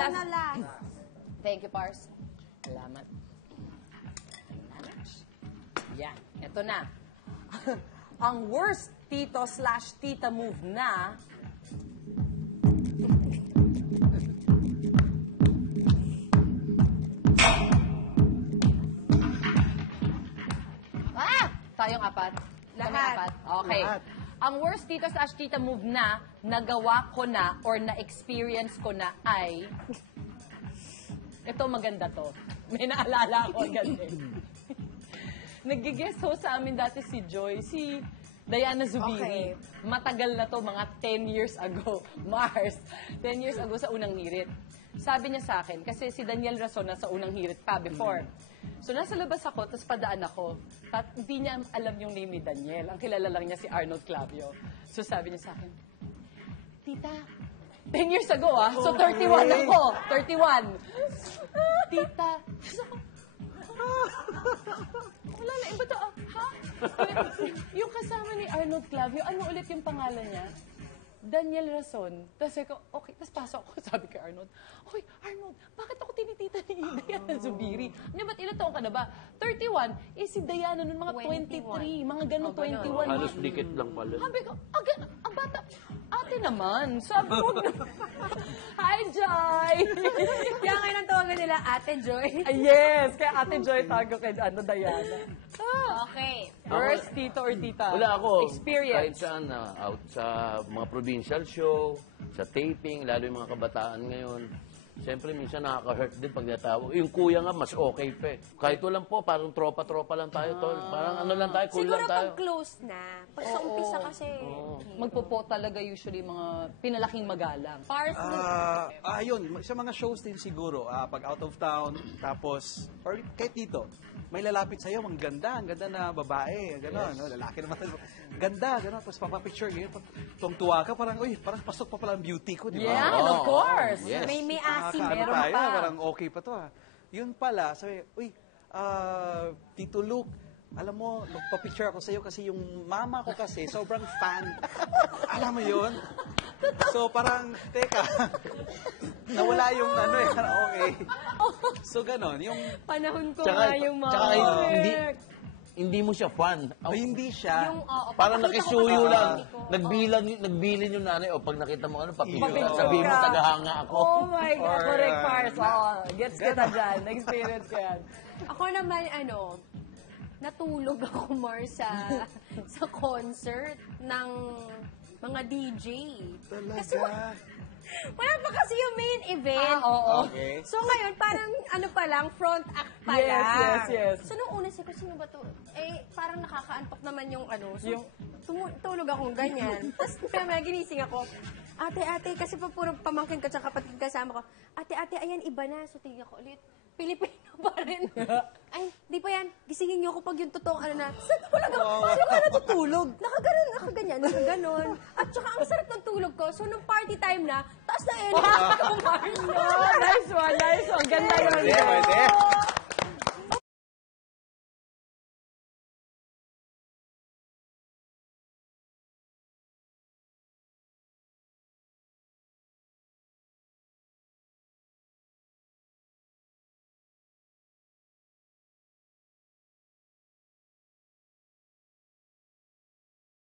Ito na last. Thank you, Pars. Salamat. Yan, ito na. Ang worst tito/tita move na tayong apat. Lahat. Okay. Lahat. Ang worst tito/tita move na nagawa ko na or na-experience ko na ay ito maganda to. May naalala ako agad eh. Nag-guest host sa amin dati si Joy, si Diana Zubiri. Okay. Matagal na to, mga 10 years ago. Mars. 10 years ago sa unang hirit. Sabi niya sa akin, kasi si Daniel Rason nasa unang hirit pa before. So nasa labas ako, tapos padaan ako. At hindi niya alam yung name ni Daniel. Ang kilala lang niya si Arnold Clavio. So sabi niya sa akin, Tita, 10 years ago so 31 ako. 31. Tita. Wala na, iba to. Ha? Yung kasama ni Arnold Clavio, ano ulit yung pangalan niya? Daniel Rason. Tapos ako, okay, tapos pasok ako, sabi kay Arnold, Hoy, Arnold, bakit ako tinitita ni Diana Zubiri? Ano ba't ilang taon ka na ba? 31, si Diana nun mga 23, mga ganun 21. Halos dikit lang pala. Sabi ko, ang bata, ate naman. Sabi ko, Hi, Joy! Kaya ngayon ang tawagan nila, Ate Joy. Yes, kaya Ate Joy tago kay Diana. Okay. First, tito or tita? Wala ako. Experience. Kahit saan, out sa mga provincial show, sa taping, lalo yung mga kabataan ngayon. Siyempre, minsan nakaka-hurt din pag natawag. Yung kuya nga, mas okay pa eh. Kahit walang po, parang tropa-tropa lang tayo, tol. Parang ano lang tayo, cool Siguro lang tayo. pag close na. Pag sa umpisa kasi. Magpupo talaga usually mga pinalaking magalang. Pars, Yun, sa mga shows din siguro, pag out of town, tapos, or kahit dito, may lalapit sa'yo, ang ganda na babae, gano'n, no? Lalaki naman, ganda, gano'n, tapos papapicture, ganyan, tuwang-tuwa ka, parang, uy, parang pasok pa pala ang beauty ko, di ba? Yeah, of course. Yes. may asim. Nakakaano meron tayo, pa. parang okay pa to Yun pala, sabi, uy, Tito Luke, alam mo, nagpa-picture ako sa'yo kasi yung mama ko kasi, sobrang fan. Alam mo yun? So parang, teka, nawala yung parang okay. So ganon, yung, Panahon ko Tsaka, nga yung mga... tsaka hindi mo siya fan. hindi siya, Parang papakita ko nakisuyo pa lang. sa Nagbilin yung nanay. O pag nakita mo Papicture sabihin mo, ka. tagahanga ako. Oh my God, Or, correct, Pars. Gets kita dyan. Experience ko yan. Ako naman, natulog ako more sa concert ng mga DJ. Kasi wala pa kasi yung main event. Oo. okay. So ngayon, parang pa lang, front act pa Yes, lang. yes. So nung una, sino ba to? Parang nakakaantok naman yung So, tulog akong ganyan. Tapos may ginising ako. Ate, kasi pa puro pamangkin ka at kapatid kasama ko. Ate, ayan, iba na. So tingin ako ulit. Pilipino pa rin. Ay, di pa yan. Gisingin niyo ako pag yung totoong sa tulog ako. Sino ka natutulog? Nakaganyan. At saka ang sarap ng tulog ko. So nung party time na, taas na energy ko, Mario. Nice one. Ganda yun. Pwede.